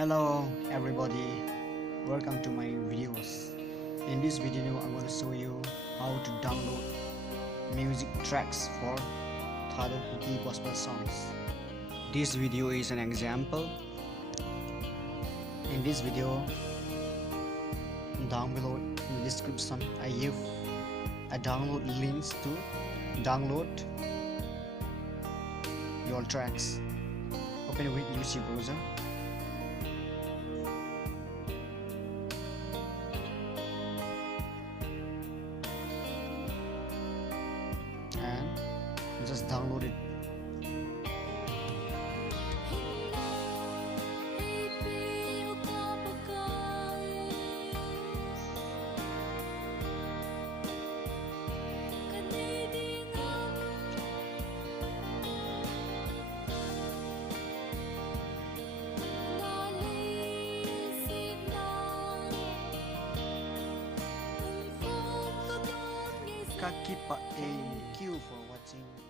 Hello everybody, welcome to my videos. In this video I'm going to show you how to download music tracks for Thadou kuki gospel songs. This video is an example. In this video, down below in the description I give a download links to download your tracks. Open with UC browser. And just download it. Thank you for watching.